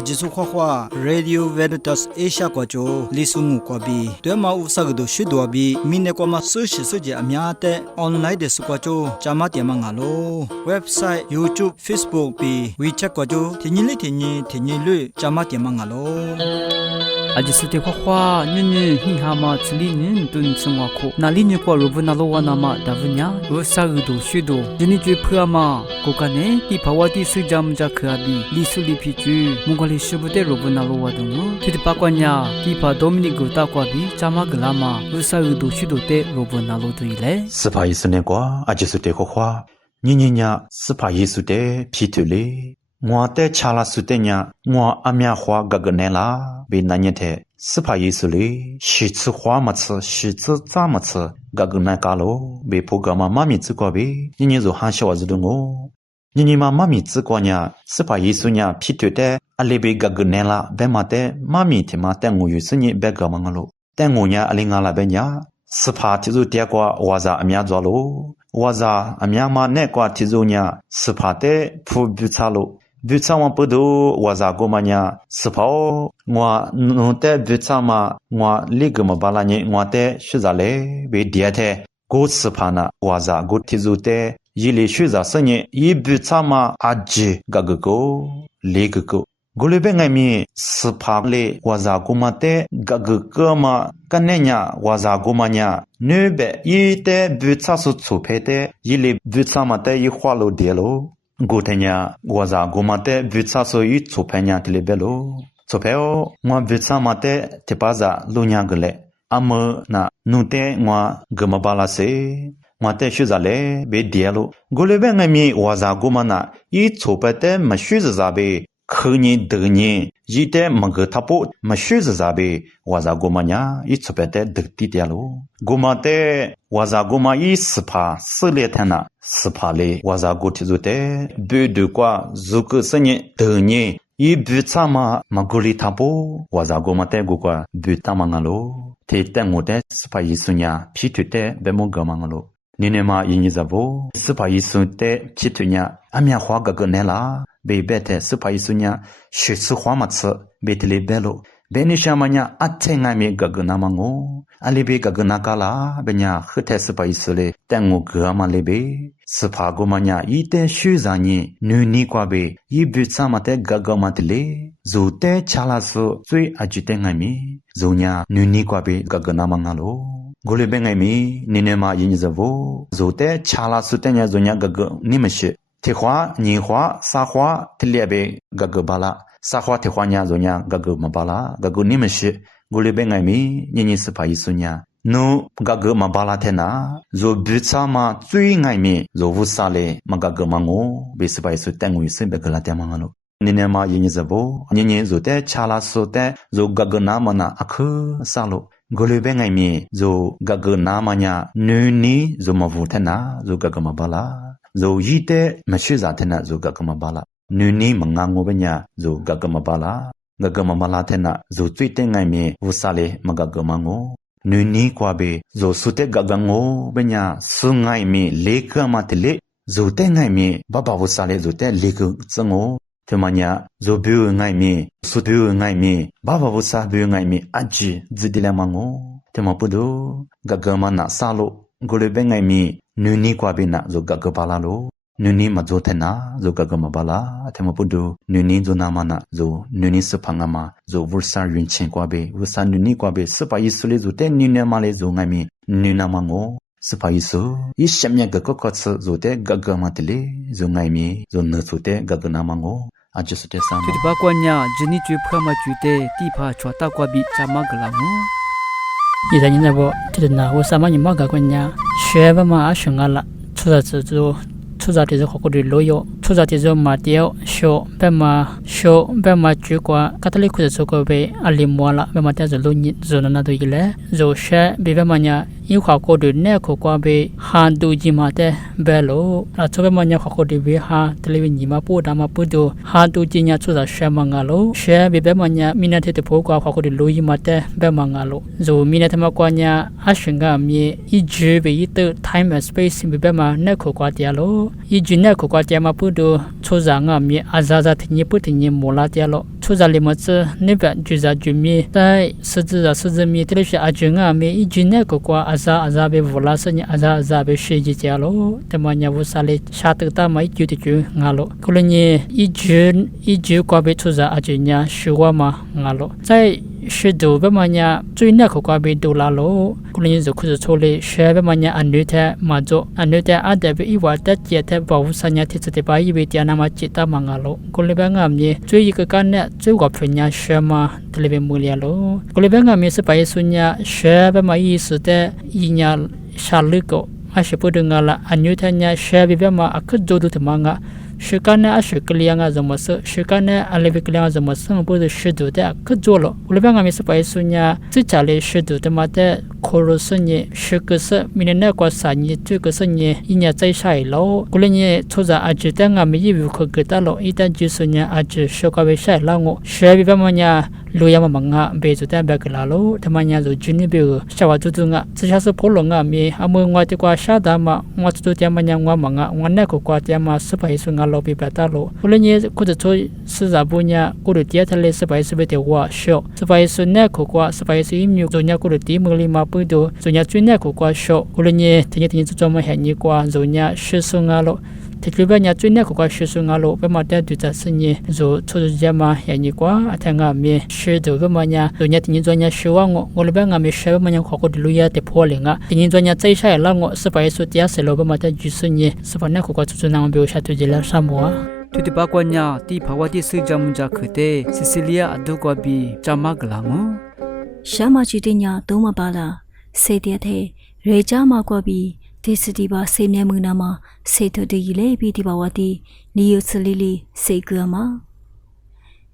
ajisu khwa Radio Veritas Asia kwa jo lisumu kwa bi twema usagdo shidwa bi mine kwa ma social soje amya te online de su kwa jo chama te ma ngalo website YouTube Facebook bi WeChat kwa jo tinyi lu chama te ma ngalo Ajisute kwa nyunyu hihama tsilinin tun tsingwa ko nalini kwa rubuna lowa nama davunya usagudo shido jiniju phuama kokane ki phawati sujamja khabi lisuli phichu mongoli shubute rubuna lowa dungu thidpa kwanya ki pha Dominic gota kwa bi chama glama usagudo shido te rubuna lo tuile spa yisune kwa ajisute kwa nyinya spa yisute phitule Ngoate chala sutenya ngo amya hwa gagnela be nanyete spa yisule shitsu hwa matsu shitsu zamatsu gagna kalo be pogama mami tsikwa be nyinyezo hansha wazudungo nyinima mami tsikwanya spa yisunya phitute alebe gagnela be mate mami tema tengu yusunyi be gamangalo tengunya alingala benya spa tizu tekwa waza amya zwalo waza amya ma nekwa tizunya spa te phu butsalo Butsawa podo waza gomanya spao ngwa note butsama ngwa ligma balanye ngwate shuzale be diate go spana waza go tizute yile shuza sanye yi butsama aji gaggo leggo golebe ngami spale waza gomate gaggo ma kanenya waza gomanya nebe yite butsasu tsupete yile butsama te yi hwalo delo Gotenya waza gomate vitsaso yi tsopenya tilebelo tsopeo ngwa vitsamate tepaza lunyagle amo na nute ngwa gamabala se ngwate shuzale be dielo golebe ngami waza gomana yi tsopete mashuzabe khni dgnyi yite magtapo mashuzabe waza gomanya yi tsopete dgti dialo gomate waza goma yi spa seletana spale waza gotizute be de kwa zuku senye dgnyi yi butsama magoli tapo waza gomate gokwa butamangalo te tengote spa yisunya phitute bemo gamangalo ninema yinizavo spa yisute phitunya amya hwa gagnela Bebete supayisunya shitsu hwamatsu betele belo benishamanya atengami gagnamango alibe gagnakala benya khte supayisule tengu gama lebe supagomanya ite shuzanyi nuni kwabe yibutsamate gagamatile zote chalasu zui ajitengami zonya nuni kwabe gagnamangalo golebengami ninema yinizavo zote chalasu tenya zonya gagnimishi Tehwa, Nihwa, Sahwa, Tilebe, Gagabala, Sahwa Tehwanya Zonya, Gagumabala, Gagunimishi, Gulibengami, Nini Supayisunya. No Gagumabala Tena, Zo Butsama, Zuingami, Zo Vusale, Magagamango, Besipayisu Tengu Simbegalatemangano. Ninema Yinizabo, Nini Zote, Chala Sote, Zo Gagunamana, Aku, Salo. Gulibengami, Zo Gagunamanya, Nuni, Zomavutena, Zo Gagamabala. Zo yite mashuza tena zo gagamabala. Nuni mangango benya zo gagamabala. Gagamabala tena zo tuite ngaimi vusale magagamango. Nuni kwabe zo sute gagango benya sungaimi leka matele. Zo te ngaimi baba vusale zo te leka tsango. Temanya zo biu ngaimi sutu ngaimi baba vusa biu ngaimi aji zidile mango. Temapudo gagamana salo golebe ngaimi. Nuni kwabe na zo gagabala lo, nuni mazotena zo gagamabala, temapudu nuni zo namana zo nuni sepangama zo vursa rinchen kwabe, vursa nuni kwabe sepa yisule zo te nuni male zo ngami nunamango, sepa yisu, yishamya gagakotsu zo te gagamatile zo ngami zo nutute gaganamango, ajusute sama. Tidba kwanya jini ju phama chute tipa chwata kwabi chamaglamu. 이다니나보 tidna wasama nyamaga kwanya shweba ma ashungala 추자티즈 거꾸리 로요 추자티즈 마티오 쇼 베마 주과 카톨릭스 소고베 알리모라 베마타즈 로니 조나나도 일레 조샤 비베마냐 이화코드 네코과베 한두지마테 벨로 라초베마냐 코코디베 하 텔레비니마 포다마 포도 한두지냐 추자 샤망갈로 샤 비베마냐 미나테테 포과 코코디 로이마테 베망갈로 조 미나테마과냐 아싱가미 이주베 이트 타임 앤 스페이스 비베마 네코과티알로 이 진네 코과티아마 포도 초장아미 아자자 티니 포티니 몰라티알로 出在里么子那边就在居民在狮子米这里是阿军啊没一军那个瓜阿扎被乌拉是你阿扎被水几家咯，他们家乌沙里下头大嘛一就俺咯，可能你一局瓜被出在阿军家水瓜嘛俺咯，在是度被嘛家最那个瓜被度拉咯，可能你就开始处理学被嘛家安律的嘛做安律的阿德被一瓦的接的保护三家贴子的把一位家那么接到嘛俺咯，可能被俺们最一个干呢最瓜分家学嘛，特别木了咯，可能被俺们是把一孙家学被嘛意思的一家下了个。Asyik pun dengar lah anyutanya share bima akut jodoh temanga syukana asyik kelianga zamasa syukana alebi kelianga zamasa pun shudu de akut jolo ulebang kami supaya sunya secale shudu temate korosunye syukasa minena kuasanya tu kesenye inya cai sai lo kulenye choza ajita ngami yibu khogeta lo ita jusunya aj shukabe sai lango share bima nya loya manga bezu ta bakla lo tamanya zo juni be shawa tutunga tsasa polonga mi amungwa te kwa shada ma ngwatu tamanya ngwa manga ngwana ko kwa tama supai sunga lo bi batalo ulenye kuzo suza bunya kuru tia thale supai subete wa sho supai sunna ko kwa supai su imyu zonya kuru ti muli ma pudo zonya chunya ko kwa sho ulenye tinye tsoma hanyi kwa zonya shisunga lo Teklibannya tunya ko kwa shisu ngalo pemata duta senye zo chozo jama yani kwa atanga me shido bemanya donya tinyi zonya shiwango ngolbanga me shabe manya ko diluya te polenga tinyi zonya tsaisha lango sepai so tia selo bemata jusunye sepana ko kwa tsuna ngbe shatu jela samoa tuti pakwanya ti phawati sujamja khute Cecilia adukwa bi chamaglango shama chitinya toma bala sedia the reja ma kwa bi Tisitiba semya munama seto de yile bi dibawati niyuslili segama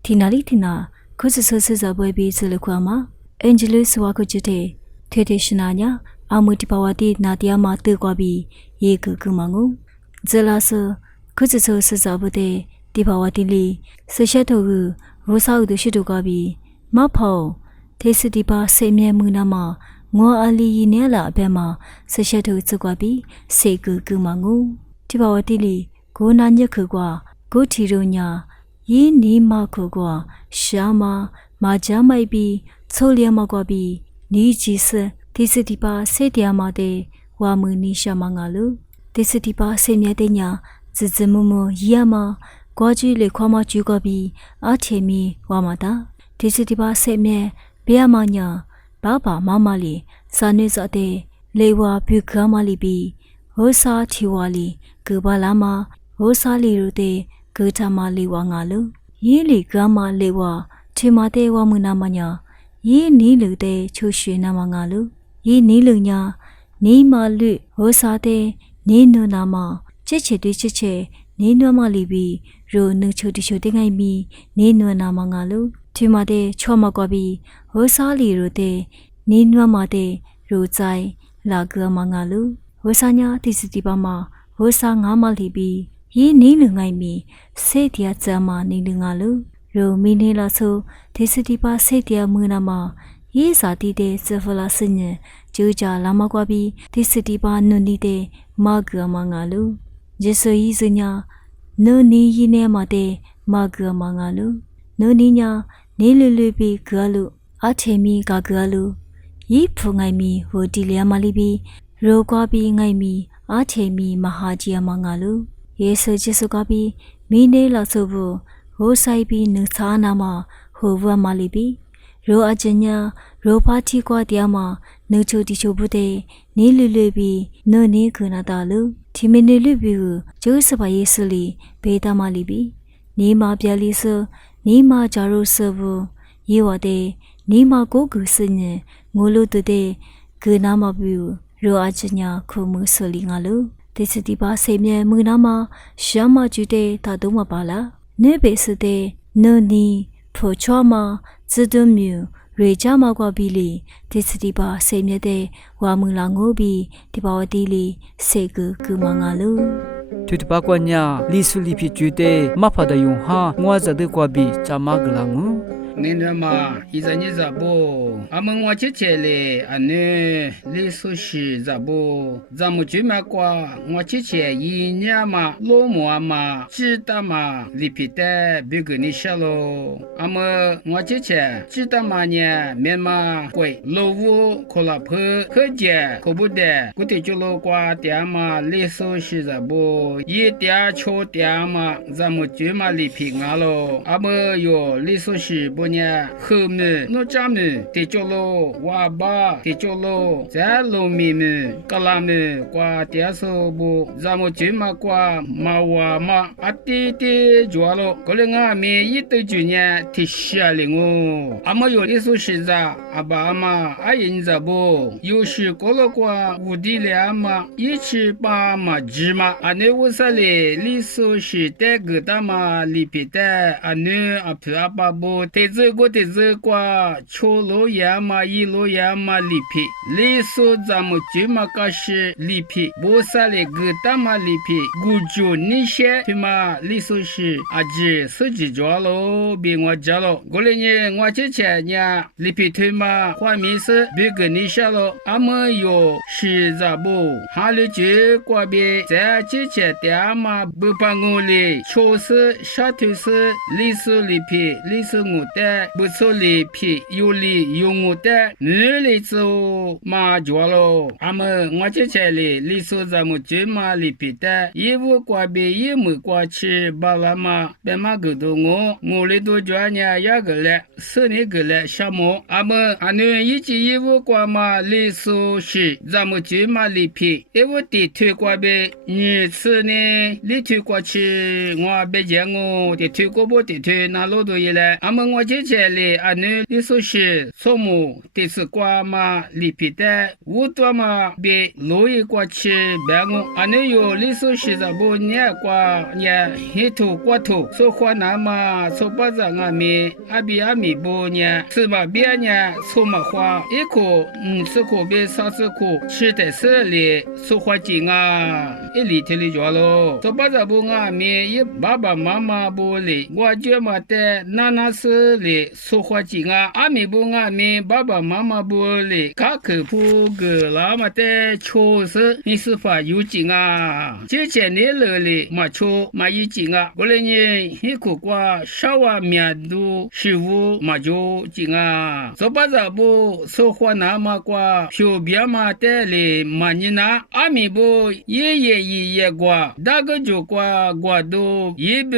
Tina kusususa bobi zulukwama Angelus wakujite traditionanya amutibawati nadiama tukwabi yekukumangu Zelaso kusususa bode dibawati li seshatogu rosaudu shidugabi Mapo Tisitiba semya munama Ngo ali nela bema seshatu tsukwabi segu gumangu tibawatili go nanya kugwa go tironya yi ni ma kugwa shama majamai bi tsoliama kwabi ni jise tisitipa setiama de wa muni shamangalu tisitipa semyadenya zizimumu yama gwaji le kwama jugwabi atemi wamata tisitipa semye beamanya Baba mamali sanizate lewa bukamali bi hosa tiwali kubalama hosa lirude kutamali wangalu yili gama lewa timate wamunamanya yi nilude chushi namangalu yi nilunya ni malu hosa de ninu nama chiche ninu mali bi ro nu choti ngai mi ninu namangalu Timade chomagwabi hosali rote ninwamade rozai laga mangalu hosanya tisitibama hosa ngamalibi yi nilungai mi setia zama nilungalu ro minela so tisitiba setia munama yi sati de zefala sinye juja lamagwabi tisitiba nunide maga mangalu jeso yizunya no ni yine made maga mangalu no ninya Nilulubi galu atemi gagalu yi pungai mi hodilia malibi rogwabi ngai mi atemi mahajia mangalu yesu jesugabi mine la sobu hosaibi nusana ma hova malibi ro ajanya ro pati kwa diama nucho dichobude nilulubi no ni kunadalu timinulubi josaba yesuli beta malibi ni ma byaliso Nima jaru sebu yiwade nima gogu senye ngulu de gunama bu ro ajnya kumu solingalu tisitiba semye munama shama jude taduma bala nebe sede noni pochama zidumyu rejama kwa bili tisitiba semye de wamulangobi tibawadili segu kumangalu tuti pakwanya lisuli pi jute maphada yung ha ngwa zade kwa bi chamaglango 明天嘛，一在你咋不？俺们我姐姐嘞，俺女李素是咋不？咱们就买过，我姐姐一年嘛，老母嘛，知道嘛，里皮的别跟你说喽。俺们我姐姐知道嘛呢，面嘛贵，老五可拉破，可姐可不得，我得就老瓜点嘛，李素是咋不？一点错点嘛，咱们就嘛里皮俺喽。俺们有李素是不呢？后面那咱们得叫喽，娃爸得叫喽，在路面们，格拉们瓜点手不？咱们就嘛瓜嘛娃嘛，啊弟弟做喽，过来俺们一对就呢，提下来哦。俺们有李素是咋？阿爸阿妈阿姨咋不？有时过了瓜屋里来嘛，一起把嘛吃嘛，阿那屋啥嘞？李素是带个大嘛，里边带阿女阿婆阿爸不？得这个得这个，秋罗呀嘛，一罗呀嘛里边，李素咱们就嘛个是里边，不啥嘞个大嘛里边，古就那些对嘛？李素是阿姐手机抓喽，别我抓喽，过来呢我姐姐呢里边对嘛，画面是别跟你说喽，俺们有是咋不？哈了就过边在姐姐的嘛不办公里，确实下头是李素里边，李素我的不错里边有里有我的，女里走嘛抓喽，俺们我姐姐里李素咱们就嘛里边的，衣服过边也没过去，巴拉嘛别嘛个多我里头抓呢也个嘞，是那个嘞项目，俺们俺女一件衣服过嘛李素是咱们就嘛里边，衣服地推过边，你次呢里推过去，我别见我地推过不地推那路多一嘞，俺们我姐姐里俺女李素是父母地次过嘛里边的，我多嘛别路一过去别我，俺女有李素是咋不你过你黑头过头，说话那嘛说不着俺们阿比阿米不呢，是嘛别呢说嘛话，一口吃口别啥吃口，吃的是里说话紧啊，一里头里着喽，说不着不俺们一爸爸妈妈不里，我觉嘛的那是里说话紧啊，阿米不俺们爸爸妈妈不里，卡口不个那么的确实你是法有紧啊，之前你了里嘛错嘛有紧啊，过来呢一口瓜稍微面都食物嘛就紧啊，说不着不说话那么瓜，手边嘛的里嘛你拿，阿米不也瓜，大个就瓜瓜都也不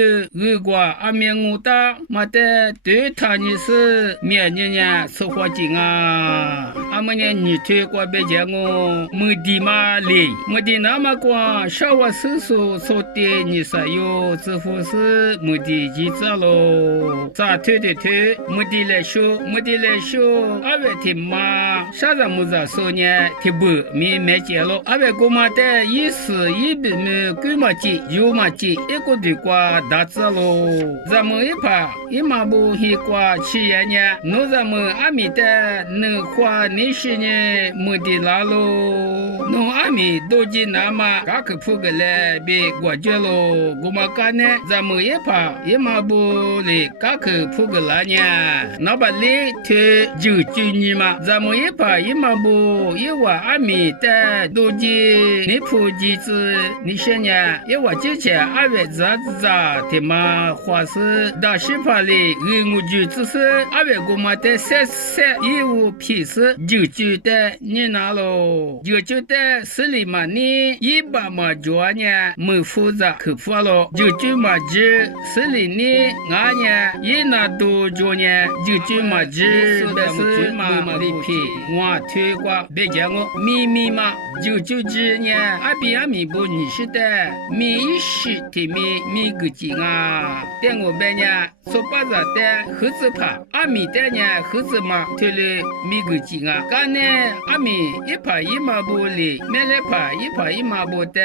瓜，阿米我打嘛的对他你是面呢说话紧啊，阿们呢你推瓜别讲我没地嘛里，没地那么瓜，稍微说的你啥有支付是没地记着喽，咋推的推，没地来说，阿伟听嘛，啥子没咋说呢？听不没接了，阿伟哥嘛的意思一笔没给嘛接，有嘛接，一个对瓜打着喽，咱们一怕一马不一瓜吃呀呢，那咱们阿米的能花那些呢没地拉喽，那阿米都进那嘛，嘎克铺个来别过去喽，我嘛干呢，咱们一怕一马不哩嘎克铺个来呢，那把哩推就你嘛，咱们一怕一马不一瓦阿米的都进你铺几次，你想呢？一瓦之前阿伟咋的嘛，花是大西帕哩，我就只是阿伟我嘛的三义务批示就的你拿喽，就的是里嘛你一把嘛做呢没复杂可复了，就嘛只是里你俺呢一拿都做呢就嘛只的是嘛里批我推过别讲我咪嘛就只呢阿比阿米不你是的咪一时的咪个劲啊，但我别呢说巴扎的盒子怕阿米的呢盒子嘛推了咪个劲啊，干呢阿米一拍一马布里，没来拍一拍一马布的，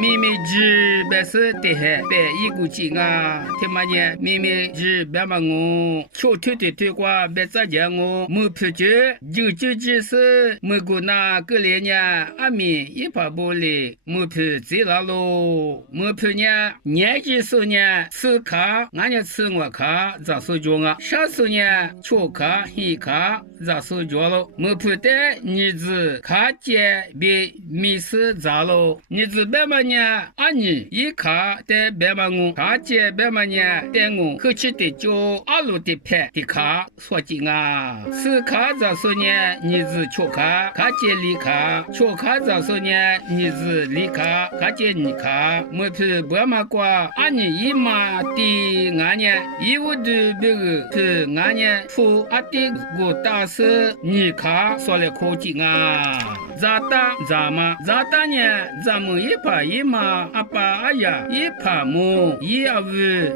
咪咪只白是的嘿，白一股劲啊，听嘛呢，咪咪只白嘛我，秋天的推瓜白咋讲我，没皮觉，就是没过那个年呢，阿米一拍布里，没皮子了喽，没皮呢，年纪数呢，吃卡，俺家吃我卡，咋说叫啊？啥时候呢？秋卡、黑卡，咋说叫喽？没皮的日子卡节比米是咋喽？日子白嘛呢？阿你一卡的白嘛我，卡节白嘛呢？的我客气的叫阿鲁的拍的卡说紧啊，吃卡咋说呢？日子秋卡，卡节里卡，秋卡咋说呢？日子里卡，卡节你卡，没皮白嘛瓜，阿你一嘛的俺呢？一屋的别个是俺呢？付阿的个大事，你卡说来可紧啊！咋打咋嘛？咋打呢？咱们一拍一嘛，阿爸阿呀一拍木，一阿五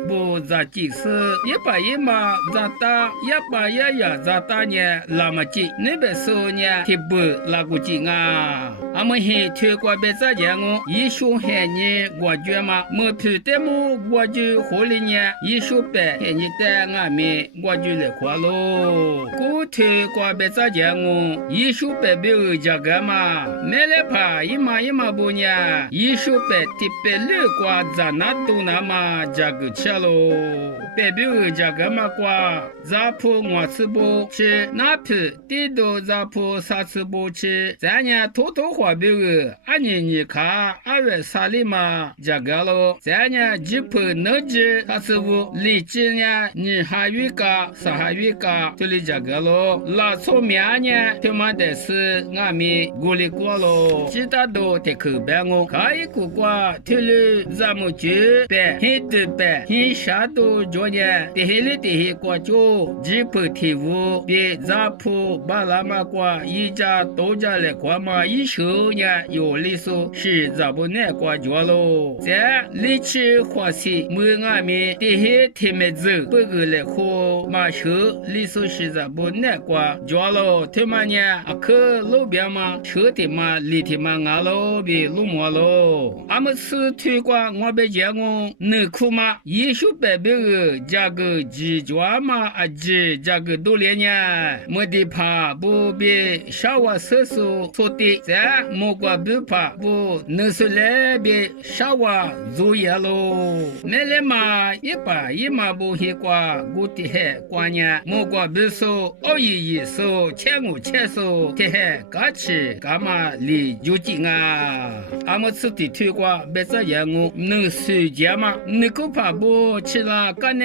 不咋几事，一拍一嘛咋打？一把呀呀咋打呢？那么紧，那边说呢？提不那个紧啊！阿们还推过别咋讲哦？一说海呢，我觉嘛，没皮的么？我就火里呢，一说白海你带俺们，我就来夸喽。古推过别咋讲哦？一说白别个家干嘛？没来怕一嘛不呢？一说白提白六瓜咋那都那嘛家个吃喽？白别个家干嘛瓜？咋破我吃不吃？那皮地都咋破啥吃不吃？咱呢偷话别个，阿你看阿位啥里嘛家个喽？咱呢只破能吃啥吃不？理智呢你还有个啥还有个就里家个喽？拉错面呢他妈的是俺们过来过喽，其他都得口白我，可以过过听了咱们就白很多白很啥都做呢，得黑了得黑过就只破题目，别咋破把那么过一家都家来过嘛一手呢有理说是咋不难过着喽？在力气花些没俺们得黑天没走，不过来喝马手理说是咋不难过着喽？他妈呢啊可路边嘛车的嘛里的嘛俺喽别路么喽？俺们是推广我别讲我能哭嘛？一手白别个加个几抓嘛啊几加个多年呢？没得怕不别少我叔叔说的，咱莫过不怕不能说来别少我做业喽。没来嘛一把一嘛不黑瓜，我的还瓜呢？莫过不说哦一说千五千说的还嘎吃干嘛离就近啊？俺们吃的推广别这样我能睡觉嘛？能够怕不吃了干呢？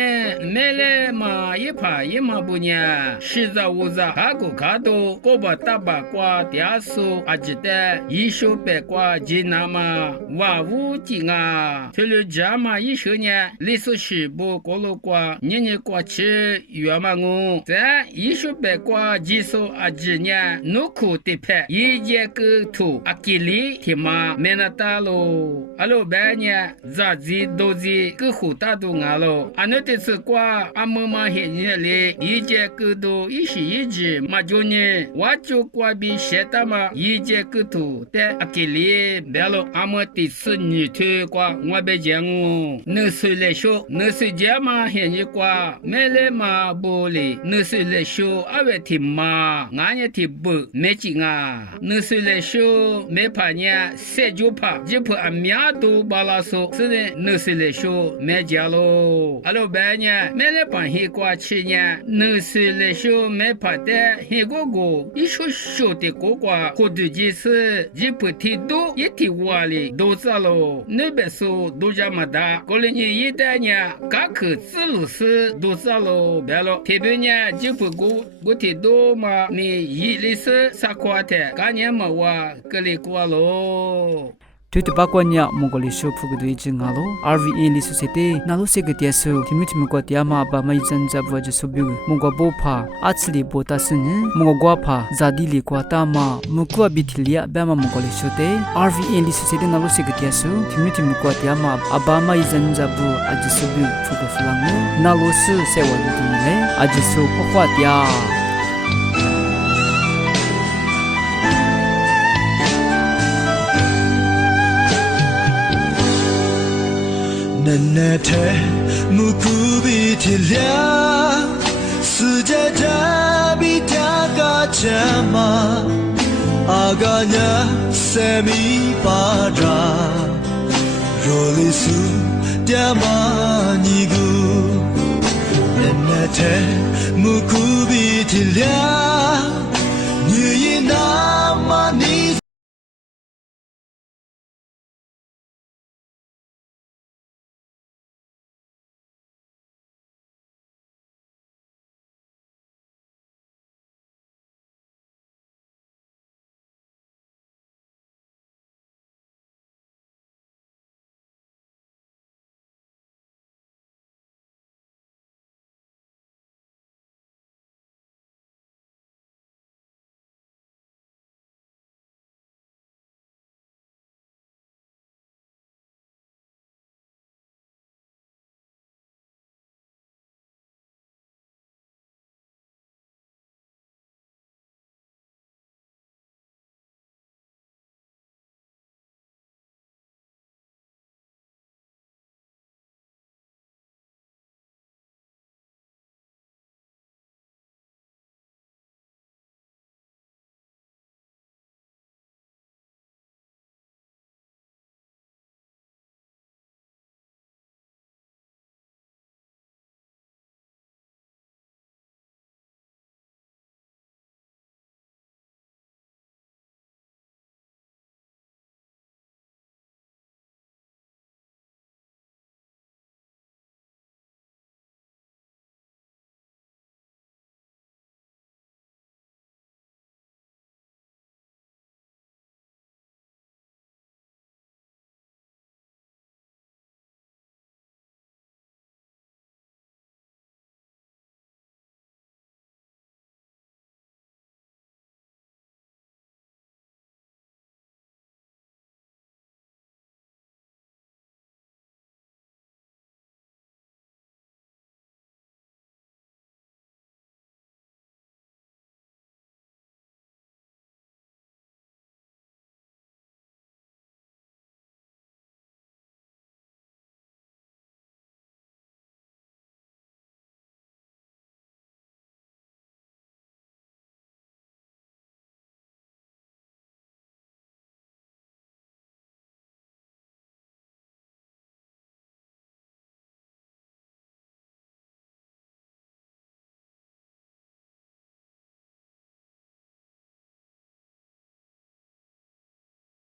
没来嘛一把一嘛不呢？实在无在看过看到过把大把瓜点数啊记得一手白瓜济南嘛哇无劲啊！除了这嘛一手呢，历史是不过了瓜年年过去月嘛我咱一手白瓜技术啊几年努苦的拍一节个图啊给力天嘛没那大喽，阿老板呢咋子都是个好大都俺喽，俺那的是瓜阿妈妈黑年里一节个都一时一直嘛就呢我就瓜比写的嘛一节个图的啊给力别了阿妈的是你推瓜我别讲哦，能谁来说能谁家嘛黑你瓜没来嘛不哩能谁来说阿位天嘛俺也天不没劲啊，能谁来说没怕呢谁就怕就怕阿面都把拉说是的能谁来说没家喽，阿老板呢没来帮黑瓜吃呢能谁来说没怕的黑哥哥一说说的哥哥或者就是一不提多一提话里都知喽，那边说都这么大过了你一代呢嘎可自路是都知喽别了特别呢就不过我提多嘛你一里是啥块的干年嘛话个里过喽。对的，八卦呢，莫个历史铺个对证啊喽。RVA 历史世代，那罗些个电视，听没听过的嘛？把没真在不就说别个，莫个不怕，阿次里不打死呢，莫个瓜怕，咋地里瓜打嘛？莫个比提里啊，把嘛莫个历史代，RVA 历史世代那罗些个电视，听没听过的嘛？阿把没真在不阿就说别个，铺个弗朗呢，那罗是谁玩的嘞？阿就说不话的。Nenete mukubitilia sujata bitaka chama aganya semi padra rolisu diamanigu Nenete mukubitilia nyina mani